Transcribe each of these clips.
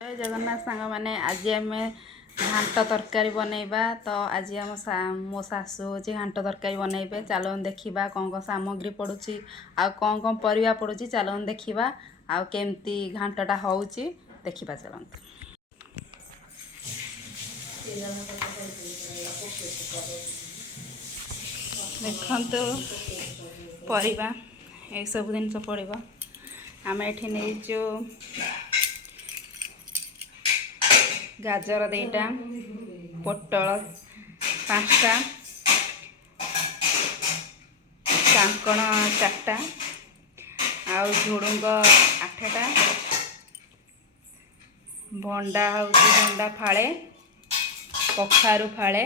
जय जगन्नाथ सांग मैंने आज आम घांट तरकारी बनैबा तो आज आम मो शाशु हूँ घांट तरकारी बनैबे चलो देखा कौन कौन सामग्री पड़ुची आ कौन कौन परिया पड़ुची चलो देखा आ केमती घांटटा होउची देखिबा चलते देखंतु परिबा ए सब जिनस पड़िबा आम एठी नेइचो गाजर देटा पोटल 5टा कांकण 4टा आउ झुडुंग 8टा भंडा होउची भंडा फाळे कखारु फाळे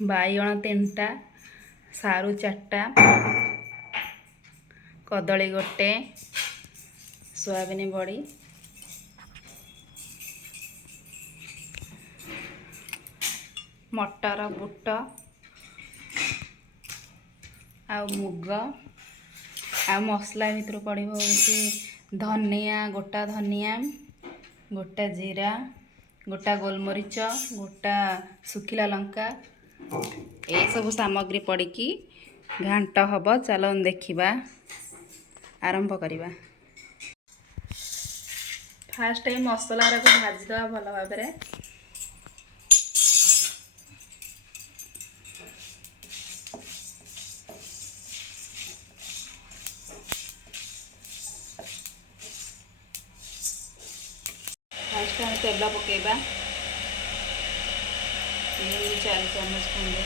बाइगण 3टा सारू 4टा कदली गोटे सोयाबीन बड़ी मटर बुट आ मुग आ मसला भितर पड़ो हूँ धनिया गोटा जीरा गोटा गोलमरीच गोटा सुखिला लंका ये सब सामग्री पड़ी की घांट हब चलो देखा आरंभ करवा। फास्ट ये मसला को भाजीदे भल भाव में फास्ट हम तेल पकेबा 3-4 चामच खंडे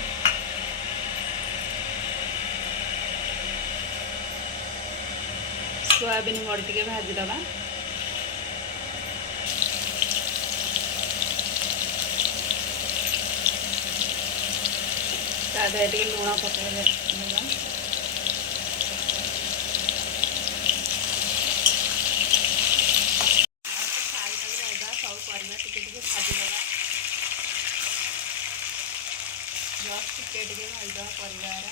सोयाबीन बड़ी टिके भाजीदबा टे लुण पकेबा सब परिवा टिके भाजीदबा जस्ट टिके भाजीदबा परिवार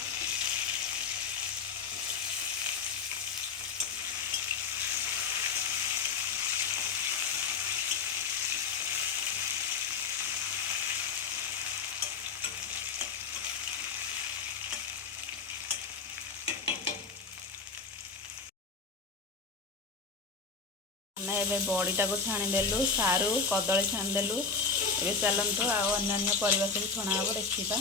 आमे बड़ीटा को छाणीदेलु सारू कदली छाणीदेलु ए चलतु अन्य परिवा सब छणा हम देखा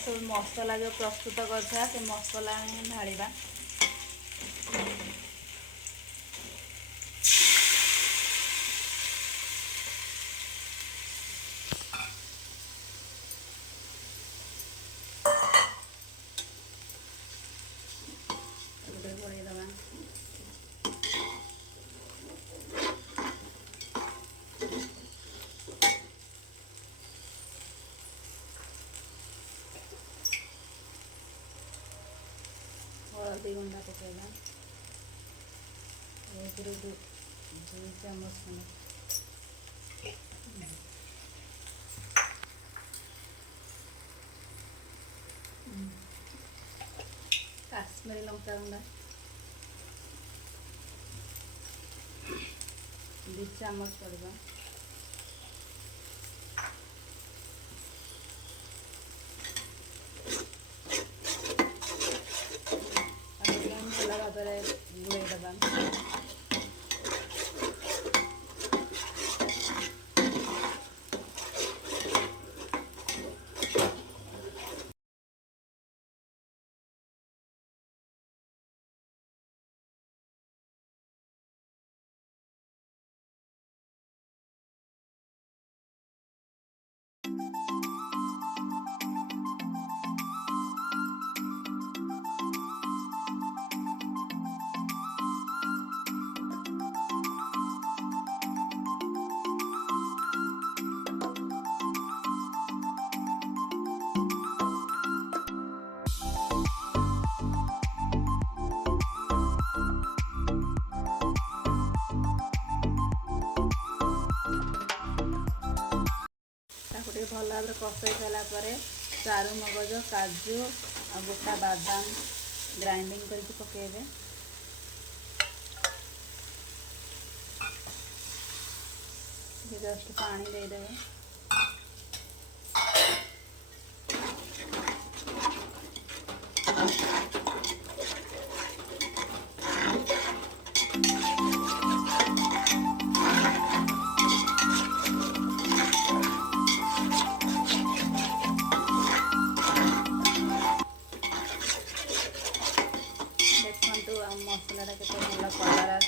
सब मसला जो प्रस्तुत करता से मसला ढालिबा हल्दी गुंडा पकेबा 1-2 चामच काश्मीरी लंका गुंडा 2 चामच पड़ेगा भल भाव में गुड़े दबा ଟିକେ भल भाव कषाई सारापर चारू मगज काजू आ गोटा बादाम ग्राइंडिंग करके पकेबे। जस्ट पानी देदेवे। देखो मसला के भल कलर आ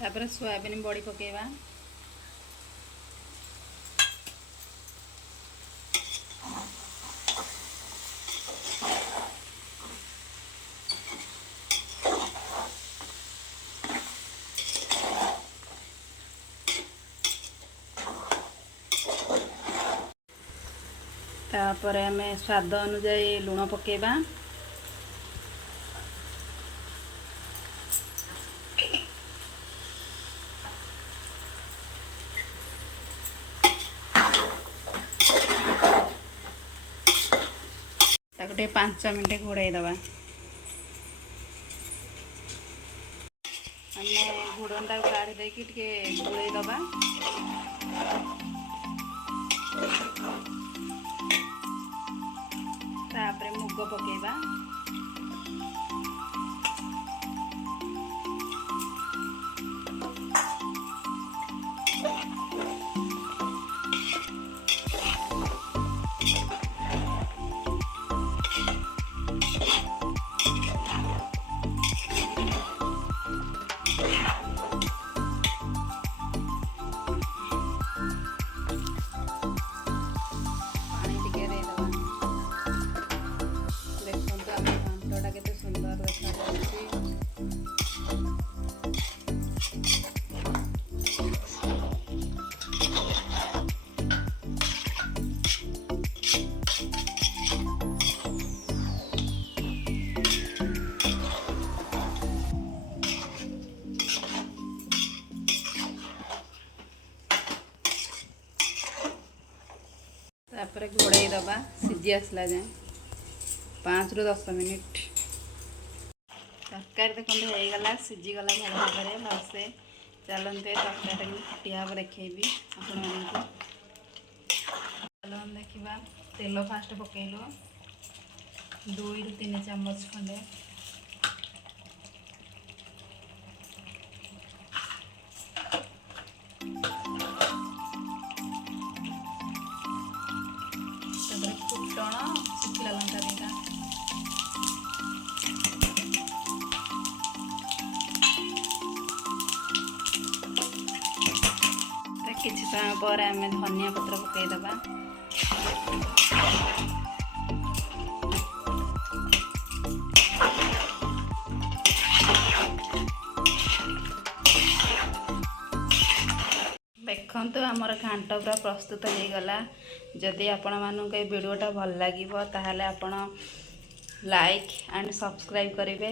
तापर सोयाबीन बड़ी पकेबा। तापर आमे स्वाद अनुसार लुण पकेबा। ताको 5 मिनट घोड़ाई दबा। आमे घोड़नटा काढ़ी देकी टिके घोड़ाई दबा। तापर मुग पकेबा। तापर घोड़ाई दबा सीझी आसला जाए 5 ରୁ 10 मिनिट। तरकारी देखते हो गला सीझीगला भल भाव भलसे। चलते तरकारी फुटी भाव देखी आपण चल देखा। तेल फास्ट पकईलु 2 ରୁ 3 चामच खंडे। फुटण शुखला लंका दीटा किसी समय पर आम धनिया पत्र पकईदबा। देखो आमर घांट पूरा प्रस्तुत हो गला। जदि आपण मानक ये वीडियोटा भल लगे ताहले आपण लाइक एंड सब्सक्राइब करेंगे।